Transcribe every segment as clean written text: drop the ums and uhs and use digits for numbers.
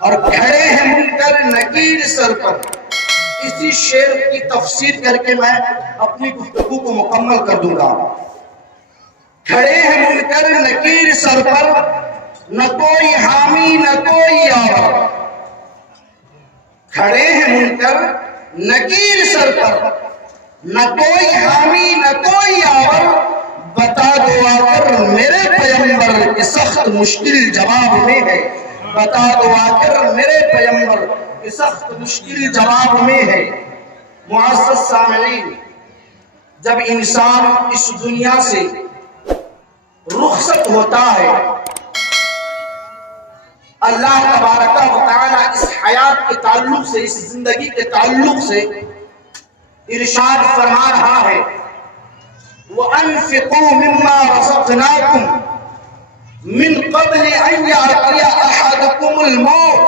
اور کھڑے ہیں منکر نکیر سر پر۔ اسی شعر کی تفسیر کر کے میں اپنی گفتگو کو مکمل کر دوں گا۔ کھڑے ہیں منکر نکیر سر پر، نہ کوئی حامی نہ کوئی یاور۔ کھڑے ہیں منکر نکیر سر پر، نہ کوئی حامی نہ کوئی یاور۔ بتا دو آ کر میرے پیغمبر کہ سخت مشکل جواب میں ہے۔ بتا دو آ کر میرے پیغمبر کہ سخت مشکل جواب میں ہے۔ معزز سامعین، جب انسان اس دنیا سے رخصت ہوتا ہے، اللہ تبارک و تعالی اس حیات کے تعلق سے، اس زندگی کے تعلق سے ارشاد فرما رہا ہے، وَأَنفِقُوا مِمَّا رَزَقْنَاكُمْ مِن قَبْلِ أَن يَأْتِيَ أَحَدَكُمُ الْمَوْتُ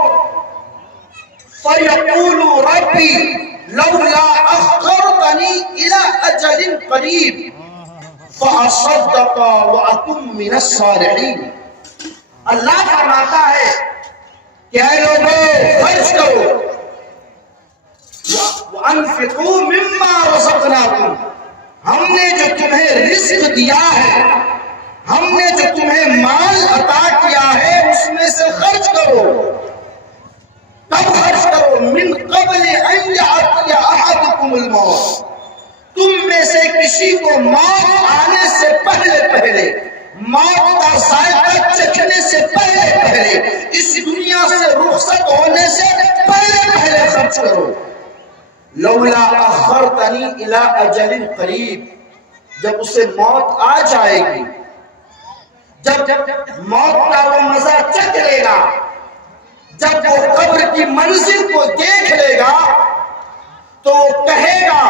فَيَقُولُ رَبِّي لَوْلَا أَخَّرْتَنِي إِلَىٰ أَجَلٍ قَرِيبٍ فَأَصَدَّقَ وَأَكُن مِّنَ الصَّالِحِينَ۔ اللہ فرماتا ہے کہ اے لوگوں خرچ کرو، وَأَنفِقُوا مِمَّا رَزَقْنَاكُمْ، ہم نے جو تمہیں رزق دیا ہے، ہم نے جو تمہیں مال عطا کیا ہے، اس میں سے خرچ کرو۔ کب خرچ کرو؟ من قبل ان یأتی احدکم الموت، تم میں سے کسی کو موت آنے سے پہلے، موت کا ذائقہ چکھنے سے پہلے، اس دنیا سے رخصت ہونے سے پہلے خرچ کرو۔ لولا اخرتنی الی اجل قریب، جب اسے موت آ جائے گی، جب موت کا وہ مزہ چکھ لے گا، جب وہ قبر کی منزل کو دیکھ لے گا، تو وہ کہے گا،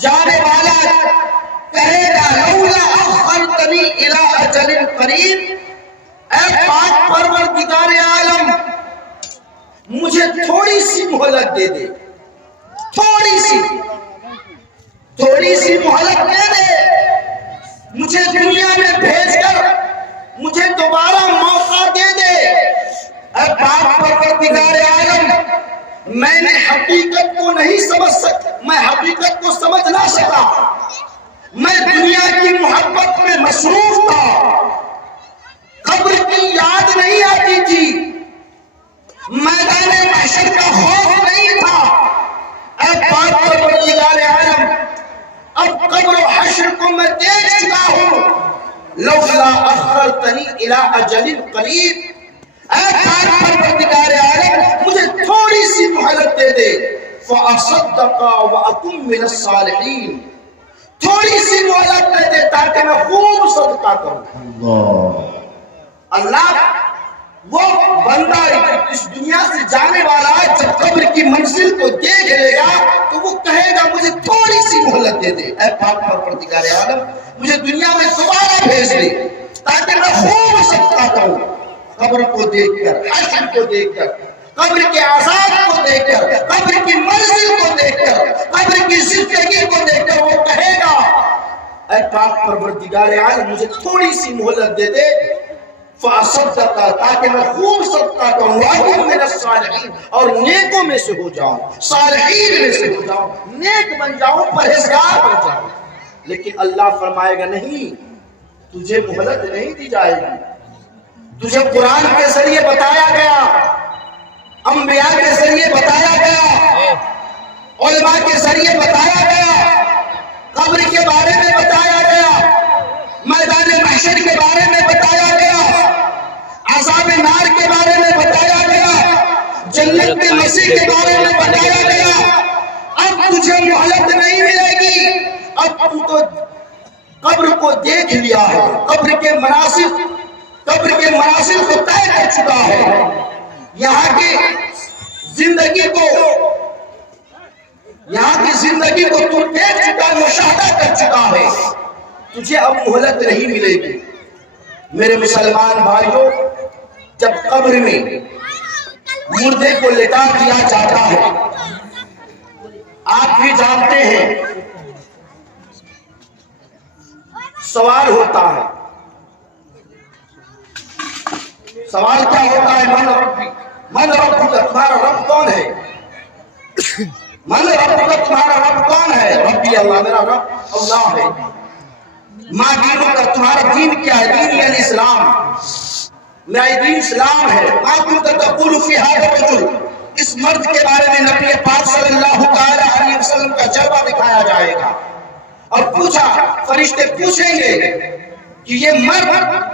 جانے والا کہے گا، لولا اخرتنی الی اجل قریب، اے پاک پروردگار عالم، مجھے تھوڑی سی مہلت دے دے، تھوڑی سی مہلت دے دے، مجھے دنیا میں بھیج کر مجھے دوبارہ موقع دے دے۔ اے پاک پروردگار عالم، میں نے حقیقت کو نہیں سمجھ سکتا، میں حقیقت کو سمجھ نہ سکا، میں دنیا کی محبت میں مصروف تھا، قبر کی یاد نہیں آتی تھی، میدان محشر کا خوف نہیں تھا۔ اے پاک پروردگار عالم، اب قبر و حشر کو میں دیکھ چکا ہوں، لولا اخرتنی الی اجل قریب، اے پاک پروردگار عالم، مجھے تھوڑی سی مہلت دے دے، فاصدق واکن من الصالحین، تھوڑی سی مہلت دے دے تاکہ میں خوب صدقہ کروں۔ اللہ وہ بندہ اس دنیا سے جانے والا جب قبر کی منزل کو دیکھ لے گا تو وہ کہے گا، مجھے تھوڑی سی مہلت دے دے، اے پاک پروردگار عالم، مجھے دنیا میں دوبارہ بھیج دے تاکہ میں خوب صدقہ کروں۔ قبر کو دیکھ کر، حشر کو دیکھ کر، قبر کے عذاب کو دیکھ کر، قبر کی منزل کو دیکھ کر، قبر کی زندگی کو دیکھ کر وہ کہے گا، اے پاک پروردگار عالم، مجھے تھوڑی سی مہلت دے دے، فاصدق، تاکہ میں خوب صدقہ کروں، واکن من الصالحین، اور نیکوں میں سے ہو جاؤں، صالحین میں سے ہو جاؤں، نیک بن جاؤں، پرہیزگار بن جاؤں۔ لیکن اللہ فرمائے گا، نہیں، تجھے مہلت نہیں دی جائے گی، تجھے قرآن کے ذریعے بتایا گیا، انبیاء کے ذریعے بتایا گیا، علماء کے ذریعے بتایا گیا، قبر کے بارے میں بتایا گیا، میدان محشر کے بارے میں بتایا گیا، عذاب نار کے بارے میں بتایا گیا، جنت کے مسیح کے بارے میں بتایا گیا۔ اب تجھے مہلت نہیں ملے گی، اب تو قبر کو دیکھ لیا ہے، قبر کے مناظر کو طے کر چکا ہے، یہاں کی زندگی کو تو دیکھ چکا، مشاہدہ کر چکا ہے، تجھے اب مہلت نہیں ملے گی۔ میرے مسلمان بھائیوں، جب قبر میں مردے کو لٹا دیا جاتا ہے، آپ بھی جانتے ہیں سوال ہوتا ہے، سوال کیا ہوتا ہے؟ من ربی، من رب کا تمہارا رب کون ہے؟ من رب کا تمہارا رب کون ہے؟ ربی اللہ، میرا رب اللہ ہے۔ ماں دینوں کا تمہارا دین کیا ہے؟ دین یعنی اسلام، میرا دین اسلام ہے۔ ماں کن کا تقول فی ھذا الرجل، اس مرد کے بارے میں نبی پاک صلی اللہ تعالی علیہ وسلم کا جلوہ دکھایا جائے گا، اور پوچھا، فرشتے پوچھیں گے کہ یہ مرد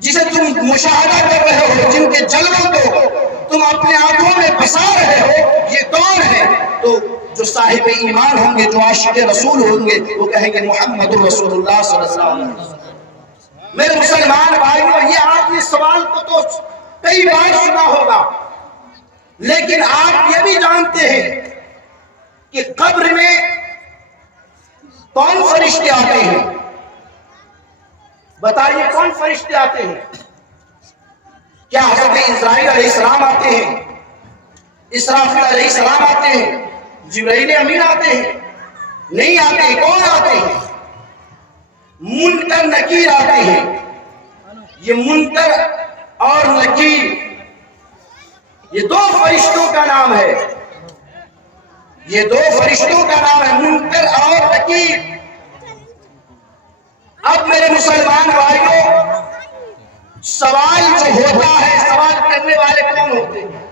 جسے تم مشاہدہ کر رہے ہو، جن کے جلووں کو تم اپنے آنکھوں میں بسا رہے ہو، یہ کون ہے؟ تو جو صاحب ایمان ہوں گے، جو عاشق رسول ہوں گے، وہ کہیں گے محمد رسول اللہ صلی اللہ علیہ وسلم۔ میرے مسلمان بھائیوں، یہ آپ نے سوال کو تو کئی بار سنا ہوگا، لیکن آپ یہ بھی جانتے ہیں کہ قبر میں کون فرشتے آتے ہیں؟ بتائیے کون فرشتے آتے ہیں؟ کیا حضرت اسرائیل علیہ السلام آتے ہیں؟ اسرافیل علیہ السلام آتے ہیں؟ جبرائیل امین آتے ہیں؟ نہیں آتے۔ کون آتے ہیں؟ منکر نکیر آتے ہیں۔ یہ منکر اور نکیر، یہ دو فرشتوں کا نام ہے، یہ دو فرشتوں کا نام ہے، منکر اور نکیر۔ اب میرے مسلمان بھائیوں، سوال جو ہوتا ہے، سوال کرنے والے کون ہوتے ہیں؟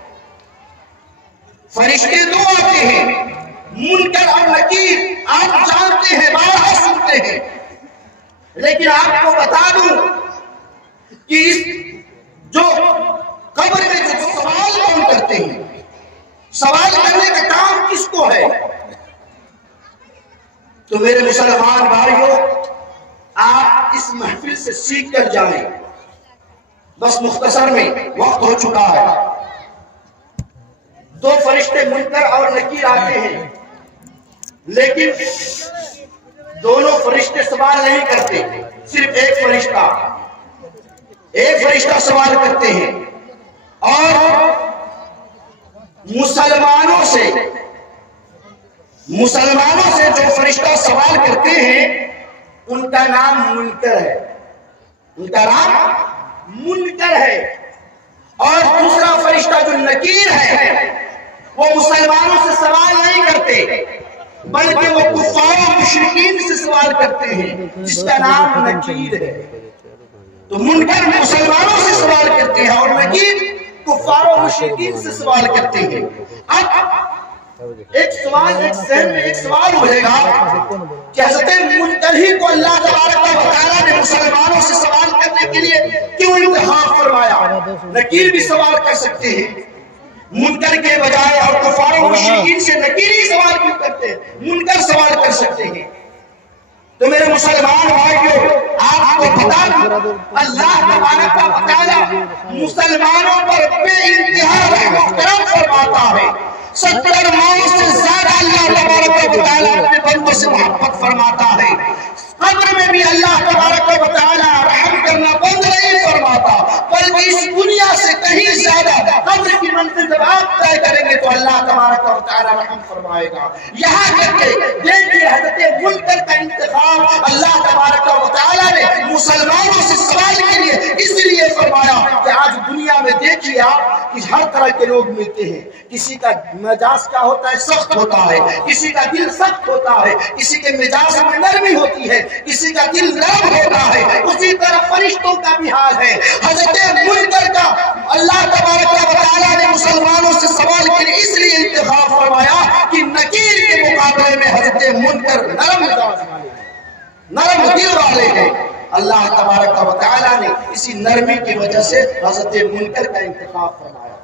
فرشتے دو آتے ہیں، منکر اور نکیر، آپ جانتے ہیں، بارہا سنتے ہیں، لیکن آپ کو بتا دوں کہ اس جو قبر میں جو سوال کون کرتے ہیں، سوال کرنے کا کام کس کو ہے؟ تو میرے مسلمان بھائیوں، آپ اس محفل سے سیکھ کر جائیں۔ بس مختصر میں وقت ہو چکا ہے۔ دو فرشتے منکر اور نکیر آتے ہیں، لیکن دونوں فرشتے سوال نہیں کرتے، صرف ایک فرشتہ سوال کرتے ہیں، اور مسلمانوں سے جو فرشتہ سوال کرتے ہیں ان کا نام منکر ہے، ان کا نام منکر ہے، اور دوسرا فرشتہ جو نکیر ہے وہ مسلمانوں سے سوال نہیں کرتے، بلکہ وہ کفار و مشرکین سے سوال کرتے ہیں، جس کا نام نکیر ہے۔ تو منکر مسلمانوں سے سوال کرتے ہیں اور نکیر کفار و مشرکین سے سوال کرتے ہیں۔ اب ایک ذہن میں ایک سوال اٹھے گا کہ حضرت منکر ہی کو اللہ تبارک و تعالیٰ نے مسلمانوں سے سوال کرنے کے لیے کیوں انتخاب فرمایا؟ نکیر بھی سوال کر سکتے ہیں منکر کے بجائے، اور کفار و مشرکین سے نکیر ہی سوال کیوں کرتے ہیں؟ منکر سوال کر سکتے ہیں۔ تو میرے مسلمان بھائیوں، آپ کو بتا دوں، اللہ تبارک و تعالیٰ مسلمانوں پر بے انتہا رحم و کرم فرماتا ہے۔ 70 ماؤں سے زیادہ اللہ تبارک و تعالیٰ اپنے بندوں سے محبت فرماتا ہے۔ قبر میں بھی اللہ تبارک و تعالیٰ رحم کرنا بند نہیں فرماتا، بلکہ اس دنیا سے کہیں زیادہ قبر کی منزل جب آپ طے کریں گے تو اللہ تبارک و تعالیٰ رحم فرمائے گا۔ یہاں تک کہ دیکھیے حضرت منکر کا انتخاب اللہ تبارک و تعالیٰ نے مسلمانوں سے سوال کے لیے اس لیے فرمایا کہ آج دنیا میں دیکھیے آپ کہ ہر طرح کے لوگ ملتے ہیں، کسی کا مزاج کیا ہوتا ہے؟ سخت ہوتا ہے، کسی کا دل سخت ہوتا ہے، کسی کے مزاج میں نرمی ہوتی ہے، کسی کا دل نرم ہوتا ہے، اسی طرح فرشتوں کا بھی حال ہے۔ حضرت منکر کا اللہ تبارک و تعالیٰ نے مسلمانوں سے سوال کے لیے اس لیے انتخاب فرمایا کہ نکیر کے مقابلے میں حضرت منکر نرم مزاج والے ہیں، نرم دل والے ہیں۔ اللہ تبارک و تعالیٰ نے اسی نرمی کی وجہ سے حضرت منکر کا انتخاب فرمایا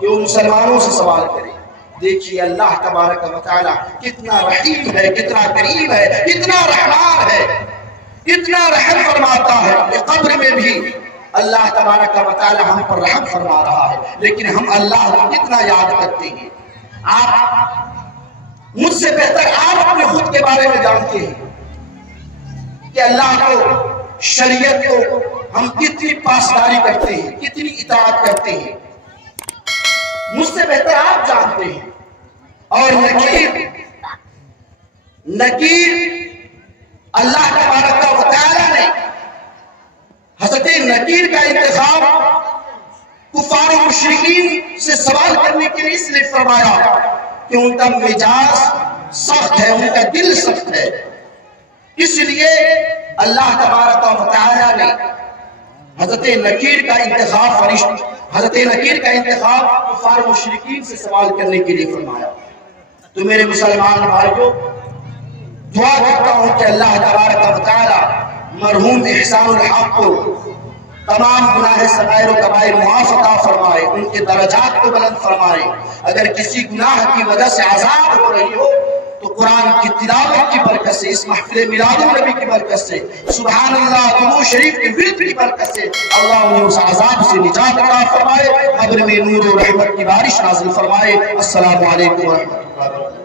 کہ وہ مسلمانوں سے سوال کرے۔ دیکھیے اللہ تبارک و تعالیٰ کتنا رحیم ہے، کتنا کریم ہے، کتنا رحمان ہے، کتنا رحم فرماتا ہے۔ کہ قبر میں بھی اللہ تبارک و تعالیٰ ہم پر رحم فرما رہا ہے، لیکن ہم اللہ کو کتنا یاد کرتے ہیں۔ آپ مجھ سے بہتر آپ اپنے خود کے بارے میں جانتے ہیں کہ اللہ کو، شریعت کو ہم کتنی پاسداری کرتے ہیں، کتنی اطاعت کرتے ہیں، مجھ سے بہتر آپ جانتے ہیں۔ اور نکیر اللہ تبارک و تعالیٰ نے حضرت نکیر کا انتخاب کفار و مشرکین سے سوال کرنے کے لیے اس لیے فرمایا کہ ان کا مزاج سخت ہے، ان کا دل سخت ہے، اس لیے اللہ تبارک و تعالی نے حضرت نکیر کا انتخاب حضرت نکیر کا انتخاب کفار و مشرکین سے سوال کرنے کے لیے فرمایا۔ تو میرے مسلمان بھائیوں، دعا کرتا ہوں کہ اللہ تبارک و تعالی مرحوم احسان الحق کو تمام گناہ صغائر و کبائر معاف عطا فرمائے، ان کے درجات کو بلند فرمائے۔ اگر کسی گناہ کی وجہ سے عذاب ہو رہی ہو تو قرآن کی تلاوت کی برکت سے، اس محفل میلاد النبی کی برکت سے، سبحان اللہ درود شریف کے ورد کی برکت سے اللہ انہیں اس عذاب سے نجات عطا فرمائے، قبر میں نور و رحمت کی بارش نازل فرمائے۔ السلام علیکم ورحمۃ اللہ وبرکاتہ۔